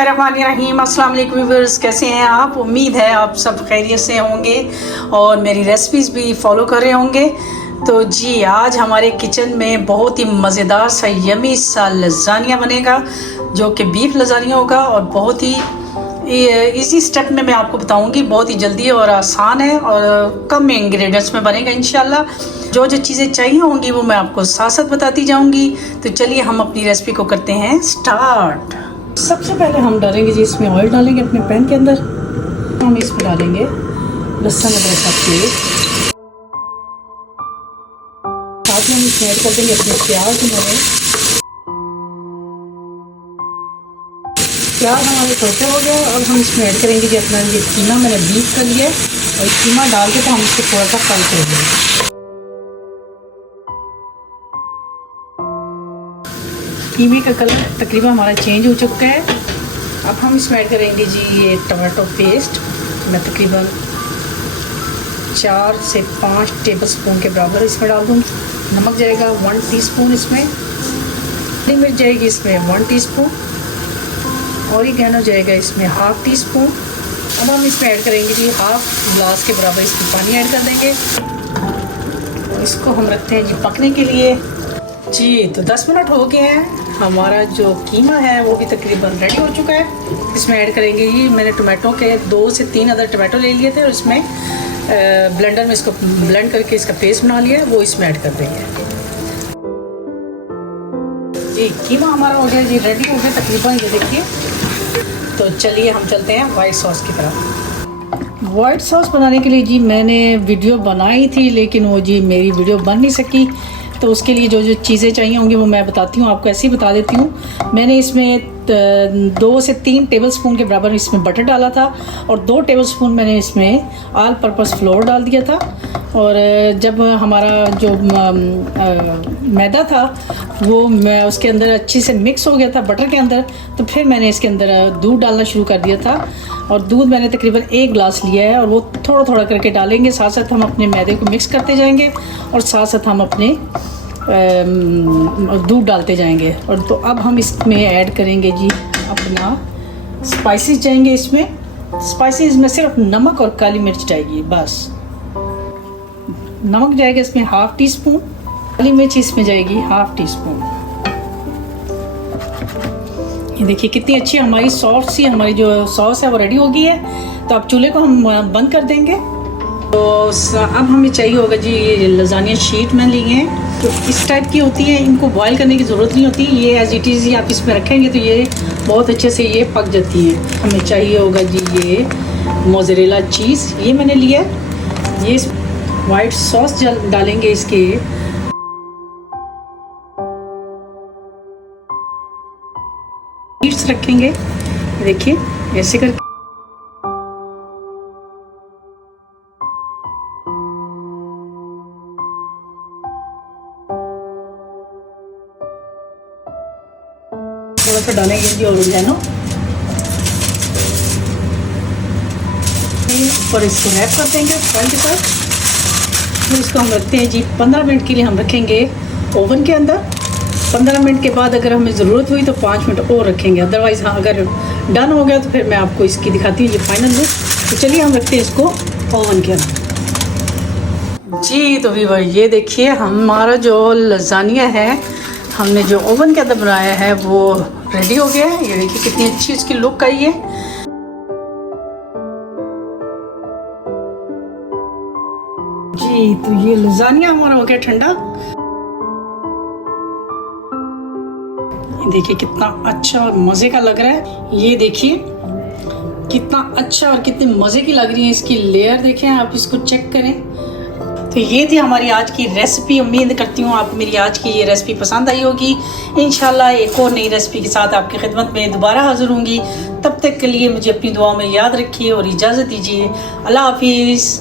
बिस्मिल्लाहिर्रहमानिर्रहीम। अस्सलाम वालेकुम व्यूअर्स, कैसे हैं आप? उम्मीद है आप सब खैरियत से होंगे और मेरी रेसिपीज़ भी फॉलो कर रहे होंगे। तो जी, आज हमारे किचन में बहुत ही मज़ेदार सा यमी सा लज़ानिया बनेगा, जो कि बीफ लज़ानिया होगा और बहुत ही इजी स्टेप में मैं आपको बताऊंगी। बहुत ही जल्दी और आसान है और कम इंग्रेडिएंट्स में बनेगा इंशाल्लाह। जो जो चीज़ें चाहिए होंगी वो मैं आपको साथ साथ बताती जाऊंगी। तो चलिए हम अपनी रेसिपी को करते हैं स्टार्ट। सबसे पहले हम डालेंगे जी, इसमें ऑयल डालेंगे अपने पैन के अंदर। हम इसमें डालेंगे लहसुन अदरक का पेस्ट, साथ में हम इसमें ऐड कर देंगे अपने प्याज। प्याज हमारे छोटे हो गए। अब हम इसमें ऐड करेंगे जी अपना ये कीमा मैंने बीफ कर लिया है, और कीमा डाल के तो हम इसको थोड़ा सा फ्राई करेंगे। कीमे का कलर तकरीबन हमारा चेंज हो चुका है। अब हम इसमें ऐड करेंगे जी ये टमाटो पेस्ट। मैं तकरीबन 4 से 5 टेबलस्पून के बराबर इसमें डाल दूँगी। नमक जाएगा 1 टीस्पून, इसमें हरी मिर्च जाएगी इसमें 1 टीस्पून, ऑरिगेनो जाएगा इसमें 1/2 टीस्पून। अब हम इसमें ऐड करेंगे जी 1/2 गिलास के बराबर इसमें पानी ऐड कर देंगे। इसको हम रखते हैं जी पकने के लिए। जी, तो 10 मिनट हो गए हैं। हमारा जो कीमा है वो भी तकरीबन रेडी हो चुका है। इसमें ऐड करेंगे जी, मैंने टमाटो के 2 से 3 अदर टमाटो ले लिए थे और इसमें ब्लेंडर में इसको ब्लेंड करके इसका पेस्ट बना लिया है, वो इसमें ऐड कर देंगे। जी, कीमा हमारा हो गया जी, रेडी हो गया तकरीबन, ये देखिए। तो चलिए हम चलते हैं वाइट सॉस की तरफ। वाइट सॉस बनाने के लिए जी मैंने वीडियो बनाई थी, लेकिन वो जी मेरी वीडियो बन नहीं सकी। तो उसके लिए जो जो चीज़ें चाहिए होंगी वो मैं बताती हूँ आपको, ऐसे ही बता देती हूँ। मैंने इसमें 2 से 3 टेबलस्पून के बराबर इसमें बटर डाला था, और 2 टेबलस्पून मैंने इसमें ऑल पर्पस फ्लोर डाल दिया था। और जब हमारा जो मैदा था वो मैं उसके अंदर अच्छे से मिक्स हो गया था बटर के अंदर, तो फिर मैंने इसके अंदर दूध डालना शुरू कर दिया था। और दूध मैंने तकरीबन 1 गिलास लिया है, और वो थोड़ा थोड़ा करके डालेंगे। साथ साथ हम अपने मैदे को मिक्स करते जाएंगे और साथ साथ हम अपने दूध डालते जाएंगे। और तो अब हम इसमें ऐड करेंगे जी अपना स्पाइसेस जाएंगे इसमें। स्पाइसेस में सिर्फ नमक और काली मिर्च जाएगी, बस। नमक जाएगा इसमें 1/2 टीस्पून, काली मिर्च इसमें जाएगी 1/2 टीस्पून। ये देखिए कितनी अच्छी हमारी सॉफ्ट सी हमारी जो सॉस है वो रेडी हो गई है। तो अब चूल्हे को हम बंद कर देंगे। तो अब हमें चाहिए होगा जी ये लज़ानिया शीट में लिए हैं, तो इस टाइप की होती है। इनको बॉईल करने की ज़रूरत नहीं होती, ये एज इट इज़ ही आप इसमें रखेंगे तो ये बहुत अच्छे से ये पक जाती हैं। हमें चाहिए होगा जी ये मोज़रेला चीज़, ये मैंने लिया। ये वाइट सॉस डालेंगे इसके, शीट्स रखेंगे, देखिए ऐसे करके। थोड़ा सा डालेंगे जी ऑरिगेनो, ऊपर इसको रैप कर देंगे फॉइल के साथ। फिर इसको हम रखते हैं जी 15 मिनट के लिए हम रखेंगे ओवन के अंदर। 15 मिनट के बाद अगर हमें ज़रूरत हुई तो 5 मिनट और रखेंगे, अदरवाइज़ हाँ अगर डन हो गया तो फिर मैं आपको इसकी दिखाती हूँ ये फाइनल लुक। तो चलिए हम रखते हैं इसको ओवन के अंदर। जी, तो व्यूअर ये देखिए हमारा जो लज़ानिया है हमने जो ओवन के अंदर बनाया है वो रेडी हो गया है। ये देखिए कितनी अच्छी इसकी लुक आई है। जी, तो ये लज़ानिया हमारा हो गया ठंडा। ये देखिए कितना अच्छा और मज़े का लग रहा है। ये देखिए कितना अच्छा और कितने मज़े की लग रही है इसकी लेयर, देखें आप, इसको चेक करें। तो ये थी हमारी आज की रेसिपी। उम्मीद करती हूँ आपको मेरी आज की ये रेसिपी पसंद आई होगी। इंशाल्लाह एक और नई रेसिपी के साथ आपकी खिदमत में दोबारा हाजिर होंगी। तब तक के लिए मुझे अपनी दुआ में याद रखिए और इजाज़त दीजिए। अल्लाह हाफिज़।